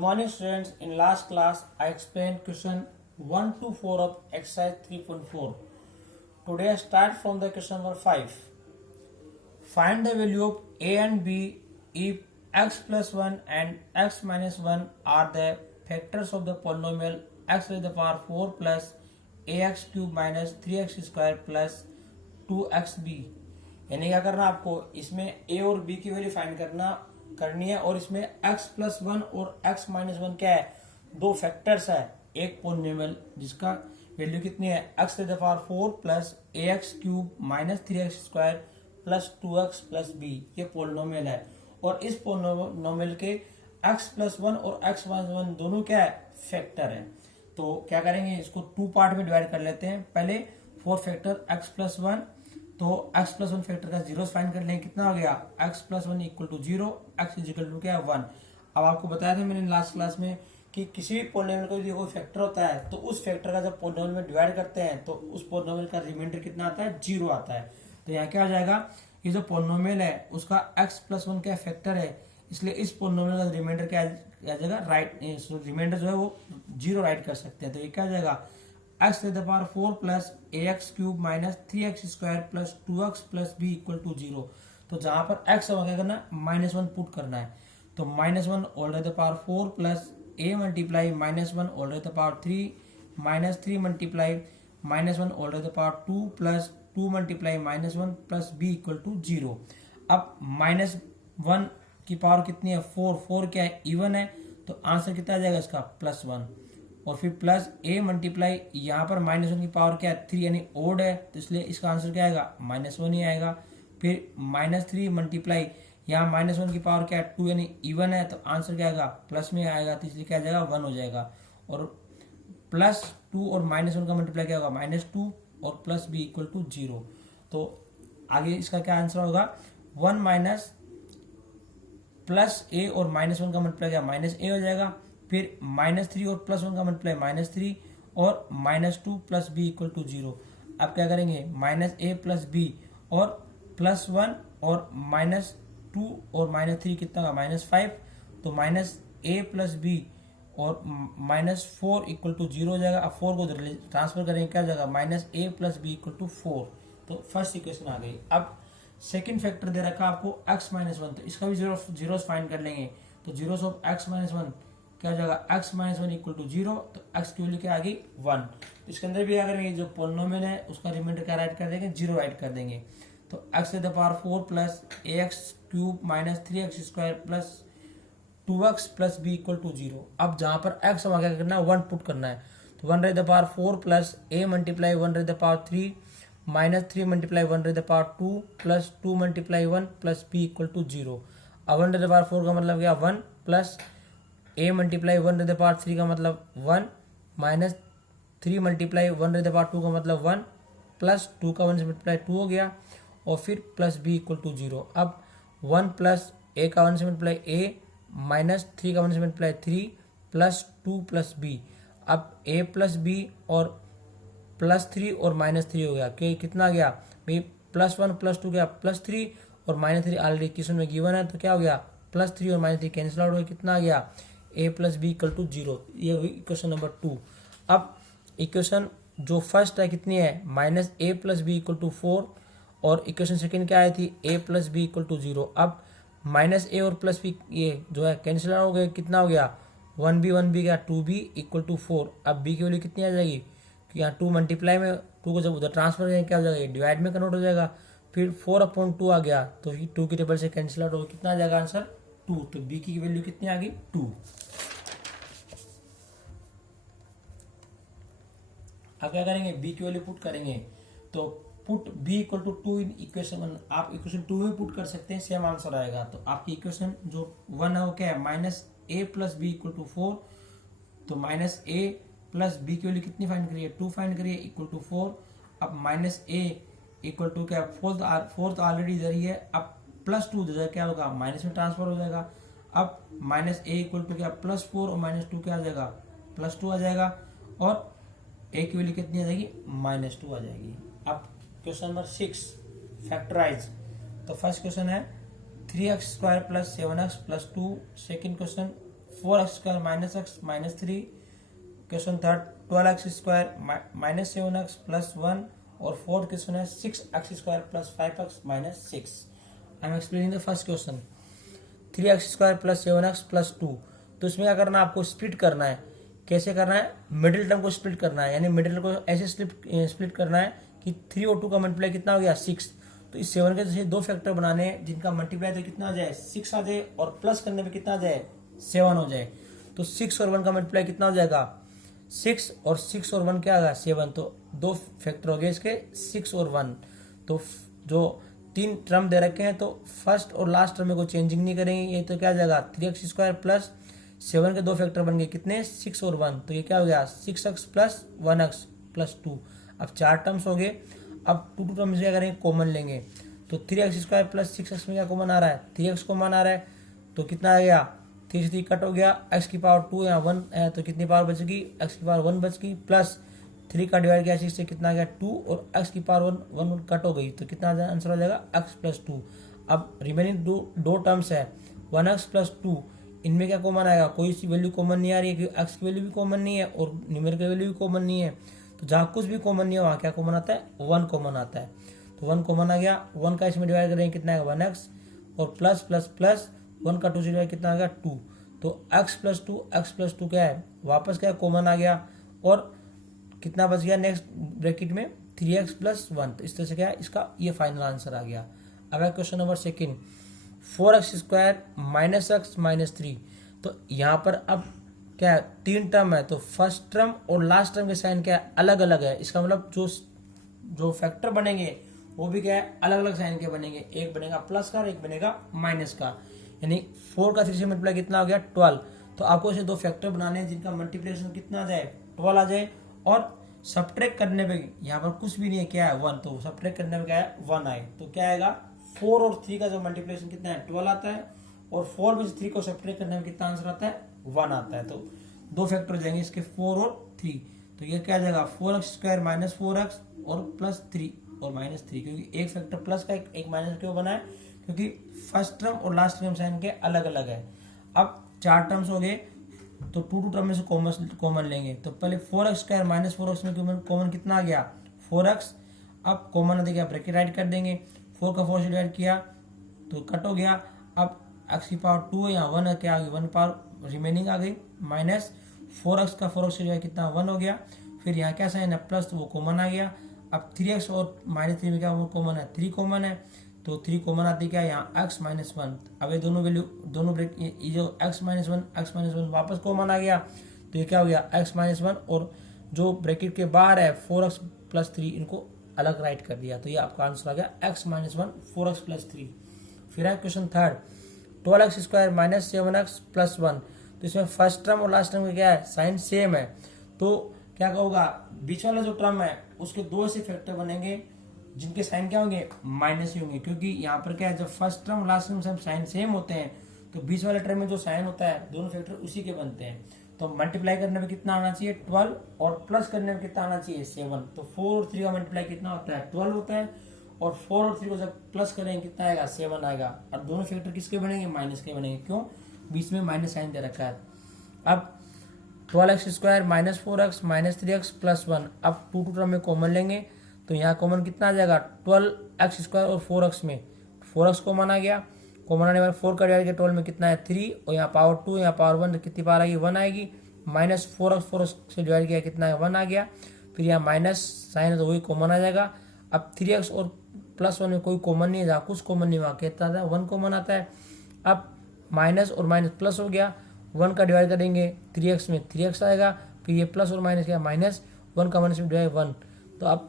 Good morning students. In last class I explained question 1 to 4 of exercise 3.4. Today I start from the question number 5. Find the value of a and b if x plus 1 and x minus 1 are the factors of the polynomial x raised to the power 4 plus ax cube minus 3x square plus 2xb. यानी क्या करना आपको इसमें a और b की value find करनी है और इसमें x प्लस 1 और x माइनस 1 क्या है, दो फैक्टर्स है एक पोलिनोमियल जिसका वैल्यू कितनी है x to the power 4 plus ax cube minus 3x square plus 2x plus b, ये पोलिनोमियल है। और इस पोलिनोमियल के x प्लस 1 और x माइनस 1 दोनों क्या है, फैक्टर है। तो क्या करेंगे, इसको टू पार्ट में डिवाइड कर लेते हैं। पहले 4 फैक्टर x प्लस 1, तो x प्लस 1 फैक्टर का जीरो फाइंड कर लेंगे, कितना हो गया x plus 1 equal to 0, x is equal to क्या है 1। अब आपको बताया था मैंने लास्ट क्लास में कि किसी भी पोलिनोमियल का यदि कोई फैक्टर होता है तो उस फैक्टर का जब पोलिनोमियल में डिवाइड करते हैं तो उस पोलिनोमियल का रिमाइंडर कितना आता है, 0 आता है। तो यहाँ क्या हो जाएगा, ये जो पोलिनोमियल है उसका x प्लस 1 क्या फैक्टर है, इसलिए इस पोलिनोमियल का रिमाइंडर क्या आ जाएगा, राइट रिमाइंडर जो है वो 0 राइट कर सकते हैं। तो ये क्या हो जाएगा x to the power 4 plus ax cube minus 3x square plus 2x plus b equal to 0। तो जहां पर x है क्या करना है, -1 पुट करना है। तो -1 whole to the power 4 plus a multiply -1 whole to the power 3 minus 3 multiply -1 whole to the power 2 plus 2 multiply -1 plus b equal to 0। अब -1 की पावर कितनी है, 4 क्या है, इवन है, तो आंसर कितना आ जाएगा इसका +1। और फिर प्लस a मल्टीप्लाई यहाँ पर -1 की पावर क्या है 3 यानी ओड है, तो इसलिए इसका आंसर क्या आएगा -1 ही आएगा। फिर -3 मल्टीप्लाई यहाँ -1 की पावर क्या है 2 यानी इवन है, तो आंसर क्या आएगा प्लस में आएगा, तो इसलिए क्या आ जाएगा 1 हो जाएगा। और +2 और -1 का मल्टीप्लाई क्या होगा -2 और प्लस b इक्वल टू 0। तो आगे इसका क्या आंसर होगा 1 माइनस प्लस a और -1 का मल्टीप्लाई क्या -a हो जाएगा। फिर -3 और +1 का मल्टीप्लाई -3 और -2 प्लस b इक्वल टू 0। अब क्या करेंगे -a प्लस b और +1 और -2 और -3 कितना का -5, तो -a प्लस b और -4 इक्वल टू 0 हो जाएगा। अब 4 को ट्रांसफर करेंगे क्या हो जाएगा -a plus b equal to 4। तो फर्स्ट इक्वेशन आ गई। अब सेकेंड फैक्टर दे रखा आपको x माइनस 1, तो इसका भी जीरो फाइंड कर लेंगे। तो जीरोस ऑफ x माइनस 1 क्या हो जाएगा x माइनस 1 इक्वल टू 0, तो x की वैल्यू क्या आ गई 1। तो इसके अंदर भी अगर ये जो पोलिनोमियल है उसका रिमाइंडर क्या राइट कर देंगे, 0 राइट कर देंगे। तो x to the power 4 plus ax cube minus 3x square plus 2x plus b equal to 0। अब जहां पर x वहां क्या करना है 1 पुट करना है। तो 1 to the power 4 plus a multiply 1 to the power 3 minus 3 multiply 1 to the power 2 plus 2 multiply 1 plus b equal to 0। अब 1 टू द पावर 4 का मतलब क्या 1 plus a multiply 1 to the power 3 का मतलब 1 minus 3 multiply 1 to the power 2 का मतलब 1 plus 2 का 1 से मल्टीप्लाई 2 हो गया और फिर प्लस b इक्वल टू 0। अब 1 प्लस a का 1 से मल्टीप्लाई a माइनस 3 का 1 से मल्टीप्लाई 3 प्लस 2 प्लस b। अब a प्लस b और +3 और -3 हो गया, कि कितना आ गया भाई +1 +2 गया +3 और -3 ऑलरेडी क्वेश्चन में गिवन है, तो क्या हो गया +3 और -3 कैंसिल आउट हो गया, कितना आ गया a plus B equal to 0। ये हुई इक्वेशन नंबर 2। अब इक्वेशन जो फर्स्ट है कितनी है -a plus B equal to 4 और इक्वेशन सेकेंड क्या आई थी a plus B equal to 0। अब -a और प्लस बी ये जो है कैंसिल आउट हो गया, कितना हो गया 1b गया 2b इक्वल टू 4। अब b की वैल्यू कितनी आ जाएगी, यहाँ 2 मल्टीप्लाई में 2 को जब उधर ट्रांसफर करेंगे क्या हो जाएगा, डिवाइड में कन्वर्ट हो जाएगा। फिर 4/2 आ गया, तो 2 की टेबल से कैंसिल आउट होगा, कितना आ जाएगा आंसर 2। तो b की वैल्यू कितनी आ गई 2। अब क्या करेंगे b की वैल्यू पुट करेंगे, तो put b equal to 2 in equation 1। आप इक्वेशन 2 में पुट कर सकते हैं, सेम आंसर आएगा। तो आपकी इक्वेशन जो 1 है वो क्या है -a plus B equal to 4। तो -a प्लस बी की वैल्यू कितनी फाइंड करिए 2 फाइंड करिए इक्वल टू 4। अब -a इक्वल टू क्या 4 तो ऑलरेडी इधर ही है, अब +2 इधर क्या होगा माइनस में ट्रांसफर हो जाएगा। अब -a इक्वल टू क्या +4 और -2 क्या आ जाएगा +2 आ जाएगा और a की वैल्यू कितनी आ जाएगी -2 आ जाएगी। अब क्वेश्चन नंबर 6 फैक्टराइज। तो फर्स्ट क्वेश्चन है 3x square plus 7x plus 2। Second question 4x² minus x minus 3। Question third 12x² minus 7x plus 1 और फोर्थ क्वेश्चन है 6x² plus 5x minus 6। I am explaining the first question 3x² plus 7x plus 2। तो इसमें क्या करना है, आपको split करना है। कैसे करना है, मिडिल टर्म को स्प्लिट करना है, यानी मिडिल को ऐसे स्प्लिट करना है कि 3 और 2 का मल्टीप्लाई कितना हो गया 6। तो इस 7 के जैसे 2 फैक्टर बनाने हैं जिनका मल्टीप्लाई तो कितना आ जाए 6 आ जाए और प्लस करने में कितना आ जाए 7 हो जाए। तो 6 और 1 का मल्टीप्लाई कितना हो जाएगा 6 और 6 और 1 क्या आएगा 7। तो 2 फैक्टर हो गए इसके 6 और 1। तो जो 3 टर्म दे रखे हैं तो फर्स्ट और लास्ट टर्म में कोई चेंजिंग नहीं करेंगे। ये तो क्या आ जाएगा 3x² प्लस 7 के 2 फैक्टर बन गए कितने 6 और 1। तो ये क्या हो गया 6x प्लस 1x प्लस 2। अब 4 टर्म्स हो गए। अब 2 टर्म से क्या करेंगे कॉमन लेंगे। तो 3x² प्लस 6x में क्या कॉमन आ रहा है 3x कॉमन आ रहा है। तो कितना आ गया 3 से 3 कट हो गया, x की पावर 2 यहाँ 1 है तो कितनी पावर बचेगी x की पावर 1 बच गई, प्लस 3 का डिवाइड किया 6 से कितना आ गया 2 और x की पावर 1 कट हो गई। तो कितना आंसर हो जाएगा x प्लस 2। अब रिमेनिंग दो टर्म्स है 1x प्लस 2, इनमें क्या कॉमन आएगा, कोई सी वैल्यू कॉमन नहीं आ रही है क्योंकि x की वैल्यू भी कॉमन नहीं है और न्यूमेरिकल की वैल्यू भी कॉमन नहीं है। तो जहाँ कुछ भी कॉमन नहीं है वहाँ क्या कॉमन आता है 1 कॉमन आता है। तो 1 कॉमन आ गया, 1 का इसमें डिवाइड करेंगे कितना आएगा 1x और प्लस प्लस प्लस 1 का 2 से डिवाइड कितना आ गया 2। तो x प्लस 2 क्या है वापस क्या कॉमन आ गया और कितना बच गया नेक्स्ट ब्रैकेट में 3x प्लस 1। तो इस तरह से क्या है इसका ये फाइनल आंसर आ गया। अब है question number second 4x² minus x minus 3। तो यहाँ पर अब क्या है 3 टर्म है तो फर्स्ट टर्म और लास्ट टर्म के साइन क्या है अलग अलग है। इसका मतलब जो फैक्टर बनेंगे वो भी क्या है अलग अलग साइन के बनेंगे, एक बनेगा प्लस का और एक बनेगा माइनस का। यानी 4 का 3 से मल्टीप्लाई कितना हो गया 12। तो आपको ऐसे 2 फैक्टर बनाने हैं जिनका मल्टीप्लिकेशन कितना आ जाए 12 आ जाए और सब्ट्रैक्ट करने पे यहाँ पर कुछ भी नहीं है क्या है 1। तो सब्ट्रैक्ट करने में क्या है 1 आए तो क्या आएगा 4 और 3 का जो मल्टीप्लिकेशन कितना है 12 आता है और 4 में से 3 को सब्ट्रैक्ट करने में कितना आंसर आता है 1 आता है। तो 2 फैक्टर हो जाएंगे इसके 4 और 3। तो ये क्या आ जाएगा 4x² माइनस 4x और प्लस 3 और माइनस 3, क्योंकि एक फैक्टर प्लस का एक माइनस क्यों बना है क्योंकि फर्स्ट टर्म और लास्ट टर्म साइन के अलग अलग है। अब 4 टर्म्स हो गए तो 2 टर्म में से कॉमन लेंगे। तो पहले 4x² माइनस 4x में कॉमन कितना आ गया 4x। अब कॉमन आ गया ब्रैकेट राइट कर देंगे, 4 का 4 से डिवाइड किया तो कट हो गया। अब x की पावर 2 है यहाँ 1 है क्या आ गई 1 पावर रिमेनिंग आ गई माइनस 4x का 4x से डिवाइड कितना 1 हो गया। फिर यहाँ क्या साइन है प्लस तो वो कॉमन आ गया। अब 3x और माइनस 3 में क्या वो कॉमन है 3 कॉमन है तो 3 कॉमन आती क्या यहाँ x माइनस 1। अब ये दोनों वैल्यू दोनों ब्रेक ये जो x माइनस 1 वापस कॉमन आ गया तो ये क्या हो गया x माइनस 1 और जो ब्रैकेट के बाहर है 4x प्लस 3 इनको अलग राइट कर दिया। तो ये आपका आंसर आ गया x माइनस 1 4x प्लस 3। फिर है question third 12x² minus 7x plus 1। तो इसमें फर्स्ट टर्म और लास्ट टर्म का क्या है साइन सेम है तो क्या होगा बीच वाला जो टर्म है उसके 2 ऐसे फैक्टर बनेंगे जिनके साइन क्या होंगे माइनस ही होंगे, क्योंकि यहाँ पर क्या है जब फर्स्ट टर्म लास्ट टर्म सब साइन सेम होते हैं तो बीच वाले टर्म में जो साइन होता है दोनों फैक्टर उसी के बनते हैं। तो मल्टीप्लाई करने में कितना आना चाहिए 12 और प्लस करने में कितना आना चाहिए 7। तो 4 और 3 का मल्टीप्लाई कितना होता है 12 होता है और 4 और 3 को जब प्लस करेंगे कितना आएगा 7 आएगा। और दोनों फैक्टर किसके बनेंगे माइनस के बनेंगे, क्यों बीच में माइनस साइन दे रखा है। अब 12x² minus 4x minus 3x plus 1। अब 2 टर्म में कॉमन लेंगे तो यहाँ कॉमन कितना आ जाएगा 12x² और 4x में 4x कॉमन आ गया। कॉमन आने वाले 4 का डिवाइड किया 12 में कितना है 3 और यहाँ पावर 2 यहाँ पावर 1 तो कितनी पावर आएगी 1 आएगी माइनस 4x से डिवाइड किया कितना है 1 आ गया। फिर यहाँ माइनस साइन है तो वही कॉमन आ जाएगा। अब 3x और प्लस 1 में कोई कॉमन नहीं है, जहाँ कुछ कॉमन नहीं वहाँ कितना आता है 1 कॉमन आता है। अब माइनस और माइनस प्लस हो गया 1 का डिवाइड करेंगे 3x में 3x आएगा। फिर ये प्लस और माइनस क्या माइनस 1 का माइनस में डिवाइड 1। तो अब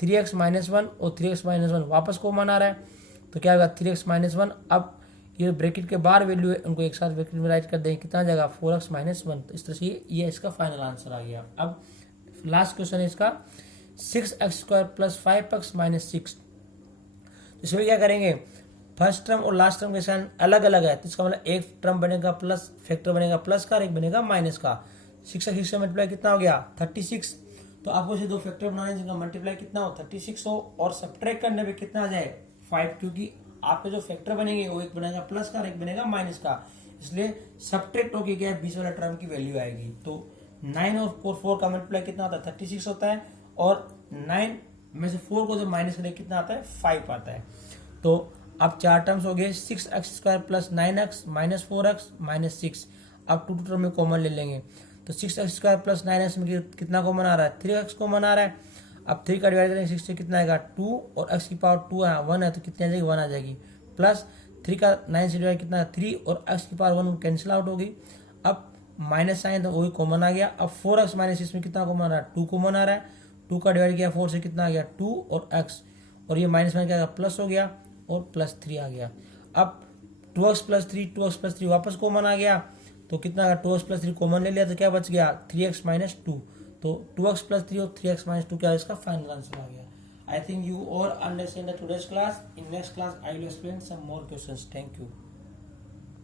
3x माइनस 1 और 3x माइनस 1 वापस कॉमन आ रहा है तो क्या होगा 3x माइनस 1। अब ये ब्रैकेट के बाहर वैल्यू है उनको एक साथ ब्रैकेट में राइट कर देंगे कितना आ जाएगा 4x माइनस 1। तो इस तरह से ये इसका फाइनल आंसर आ गया। अब लास्ट क्वेश्चन है इसका 6x² प्लस 5x माइनस 6। इसमें क्या करेंगे फर्स्ट टर्म और लास्ट टर्म के साइन अलग अलग है तो इसका मतलब एक टर्म बनेगा प्लस फैक्टर बनेगा प्लस का और एक बनेगा माइनस का। 6x से मल्टीप्लाई कितना हो गया 36। तो आपको इसे 2 फैक्टर बनाने जिनका मल्टीप्लाई कितना हो 36 हो और सब्ट्रैक्ट करने पे कितना आ जाए 5, क्योंकि आपके जो फैक्टर बनेंगे वो एक बनेगा प्लस का और एक बनेगा माइनस का। इसलिए सब्ट्रैक्ट होके क्या है, बीच वाला टर्म की वैल्यू आएगी। तो 9 और 4 का मल्टीप्लाई कितना होता है, 36 होता है, और 9 में से 4 को जब माइनस करें कितना आता है, 5 आता है। तो अब 4 टर्म्स हो गए, 6x² plus 9x minus 4x minus 6। अब 2 टर्म में कॉमन ले लेंगे, तो 6x² प्लस 9x में कितना कॉमन आ रहा है, 3x कॉमन आ रहा है। अब 3 का डिवाइड करेंगे 6 से कितना आएगा, 2, और x की पावर 2 है, 1 है, तो कितनी आ जाएगी, 1 आ जाएगी। प्लस 3 का 9 से डिवाइड कितना है, 3, और x की पावर 1 कैंसिल आउट होगी। अब माइनस साइन तो वही कॉमन आ गया। अब 4x माइनस 6 में कितना कॉमन आ रहा है, 2 कॉमन आ रहा है। 2 का डिवाइड किया 4 से कितना आ गया, 2, और x, और ये माइनस माइनस क्या प्लस हो गया, और प्लस 3 आ गया। अब 2x प्लस 3 वापस कॉमन आ गया, तो कितना आ गया, 2x प्लस 3 कॉमन ले लिया, तो क्या बच गया, 3x माइनस 2। तो 2x प्लस 3 और 3x माइनस 2 क्या है, इसका फाइनल आंसर आ गया। I think you all understand the today's class. In next class, I will explain some more questions. Thank you.